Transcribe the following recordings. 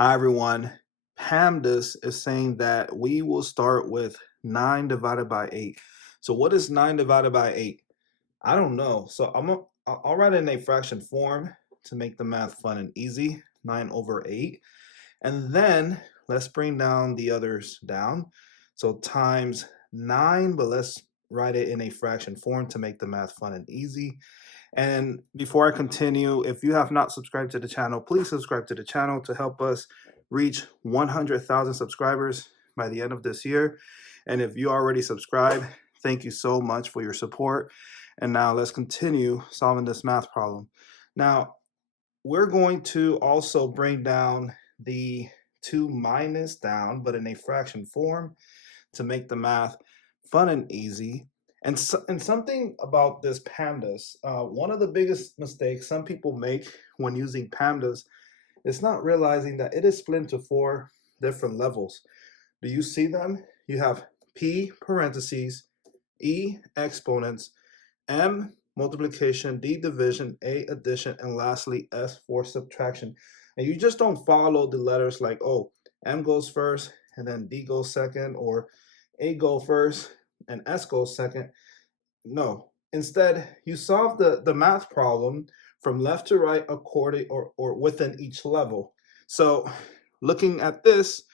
Hi everyone. PEMDAS is saying that we will start with 9 divided by 8. So what is 9 divided by 8? I don't know. So I'll write it in a fraction form to make the math fun and easy. 9 over 8. And then let's bring down the others down. So times 9, but let's write it in a fraction form to make the math fun and easy. And before I continue, if you have not subscribed to the channel, please subscribe to the channel to help us reach 100,000 subscribers by the end of this year. And if you already subscribed, thank you so much for your support. And now let's continue solving this math problem. Now, we're going to also bring down the 2 minus down, but in a fraction form to make the math fun and easy. And something about this PEMDAS, one of the biggest mistakes some people make when using PEMDAS is not realizing that it is split into 4 different levels. Do you see them? You have P parentheses, E exponents, M multiplication, D division, A addition, and lastly S for subtraction. And you just don't follow the letters like, oh, M goes first and then D goes second, or A go first and S goes second. No. Instead, you solve the math problem from left to right according or within each level. So looking at this,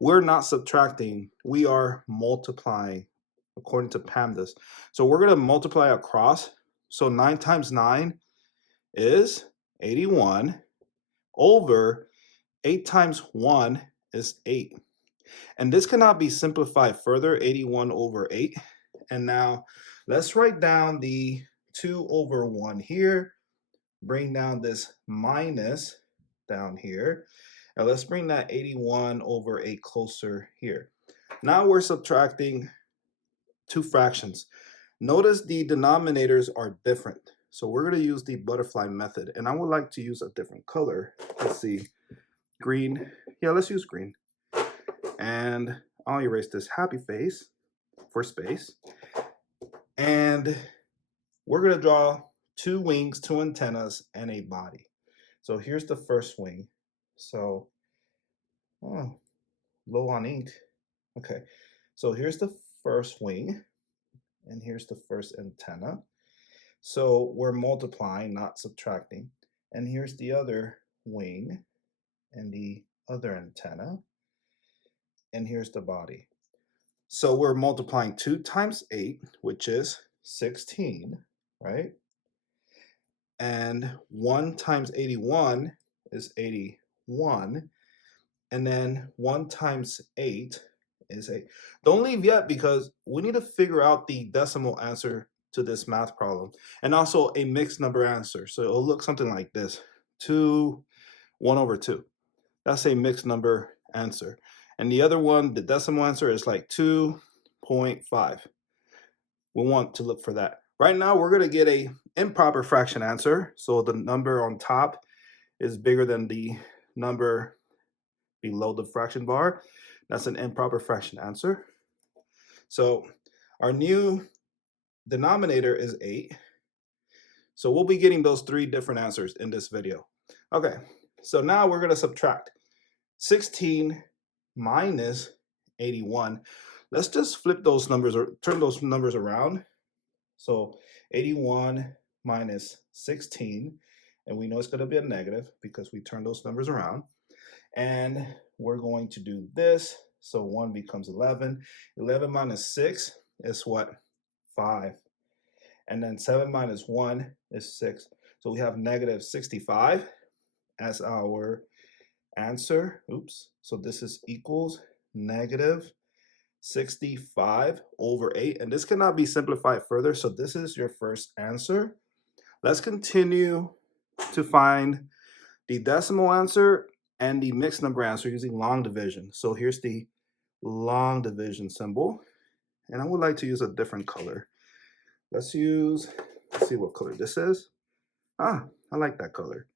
we're not subtracting, we are multiplying according to PEMDAS. So we're going to multiply across. So 9 times 9 is 81 over 8 times 1 is 8. And this cannot be simplified further, 81 over 8. And now let's write down the 2 over 1 here. Bring down this minus down here. And let's bring that 81 over 8 closer here. Now we're subtracting 2 fractions. Notice the denominators are different. So we're going to use the butterfly method. And I would like to use a different color. Let's see. Green. Yeah, let's use green. And I'll erase this happy face for space. And we're going to draw 2 wings, 2 antennas, and a body. So here's the first wing. So, low on ink. Okay, so here's the first wing, and here's the first antenna. So we're multiplying, not subtracting. And here's the other wing and the other antenna. And here's the body. So we're multiplying 2 times 8, which is 16, right? And 1 times 81 is 81. And then 1 times 8 is 8. Don't leave yet because we need to figure out the decimal answer to this math problem. And also a mixed number answer. So it'll look something like this. 1 over 2. That's a mixed number answer. And the other one, the decimal answer is like 2.5. We want to look for that. Right now, we're going to get a improper fraction answer. So the number on top is bigger than the number below the fraction bar. That's an improper fraction answer. So our new denominator is 8. So we'll be getting those 3 different answers in this video. Okay, so now we're going to subtract 16 minus 81. Let's just flip those numbers or turn those numbers around. So 81 minus 16, and we know it's going to be a negative because we turn those numbers around. And we're going to do this. So 1 becomes 11. 11 minus 6 is what? 5. And then 7 minus 1 is 6. So we have negative 65 as our answer. Oops. So this is equals negative 65 over 8. And this cannot be simplified further. So this is your first answer. Let's continue to find the decimal answer and the mixed number answer using long division. So here's the long division symbol. And I would like to use a different color. Let's see what color this is. I like that color.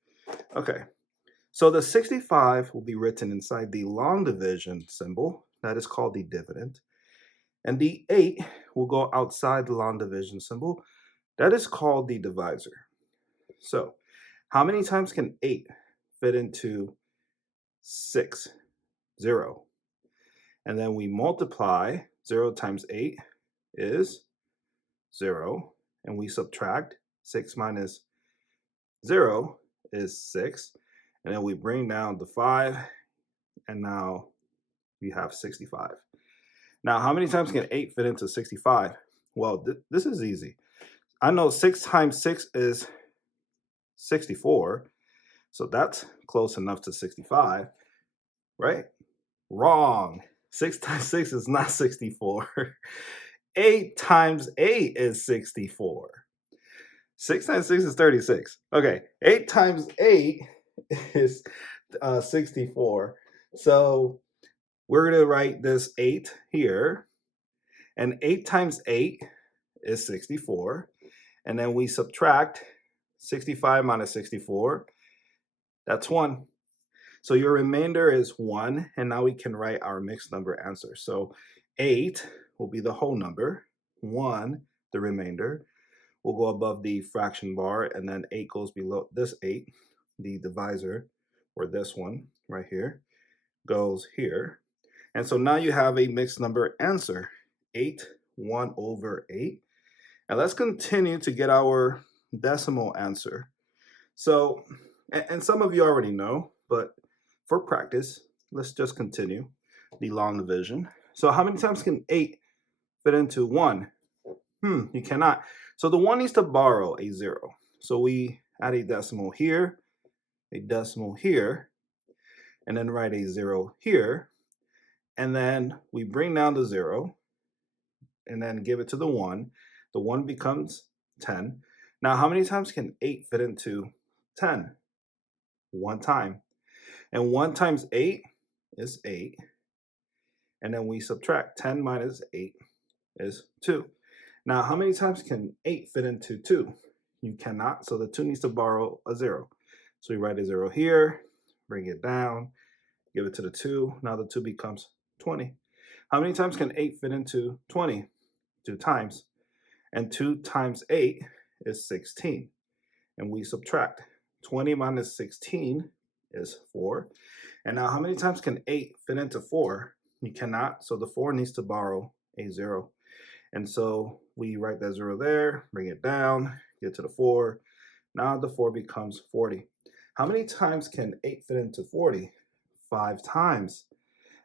Okay, so the 65 will be written inside the long division symbol. That is called the dividend. And the 8 will go outside the long division symbol. That is called the divisor. So how many times can 8 fit into 6, 0. And then we multiply 0 times 8 is 0. And we subtract 6 minus 0 is 6. And then we bring down the 5. And now we have 65. Now, how many times can 8 fit into 65? Well, this is easy. I know 6 times 6 is 64. So that's close enough to 65, right? Wrong. 6 times 6 is not 64. 8 times 8 is 64. 6 times 6 is 36. Okay, 8 times 8 is 64. So we're going to write this 8 here. And 8 times 8 is 64. And then we subtract 65 minus 64. That's 1. So your remainder is 1. And now we can write our mixed number answer. So 8 will be the whole number. 1, the remainder, will go above the fraction bar. And then 8 goes below this 8. The divisor, or this one right here, goes here. And so now you have a mixed number answer. 8, 1 over 8. And let's continue to get our decimal answer. So, and some of you already know, but for practice, let's just continue the long division. So how many times can 8 fit into 1? You cannot. So the 1 needs to borrow a 0. So we add a decimal here, and then write a 0 here. And then we bring down the 0 and then give it to the 1. The 1 becomes 10. Now, how many times can 8 fit into 10? 1 time. And 1 times 8 is 8. And then we subtract 10 minus 8 is 2. Now, how many times can 8 fit into 2? You cannot, so the 2 needs to borrow a 0. So we write a 0 here, bring it down, give it to the 2. Now the 2 becomes 20. How many times can 8 fit into 20? 2 times. And 2 times 8 is 16. And we subtract 20 minus 16 is 4. And now how many times can 8 fit into 4? You cannot, so the 4 needs to borrow a 0. And so we write that 0 there, bring it down, get to the 4. Now the 4 becomes 40. How many times can 8 fit into 40? 5 times.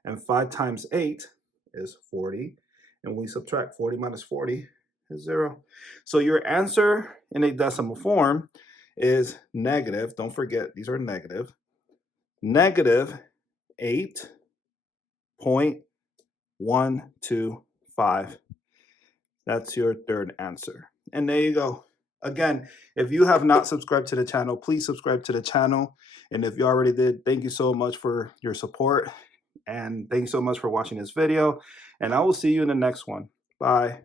And 5 times 8 is 40. And we subtract 40 minus 40 is 0. So your answer in a decimal form is negative. Don't forget, these are negative. Negative 8.125. That's your third answer. And there you go. Again, if you have not subscribed to the channel, please subscribe to the channel. And if you already did, thank you so much for your support. And thank you so much for watching this video. And I will see you in the next one. Bye.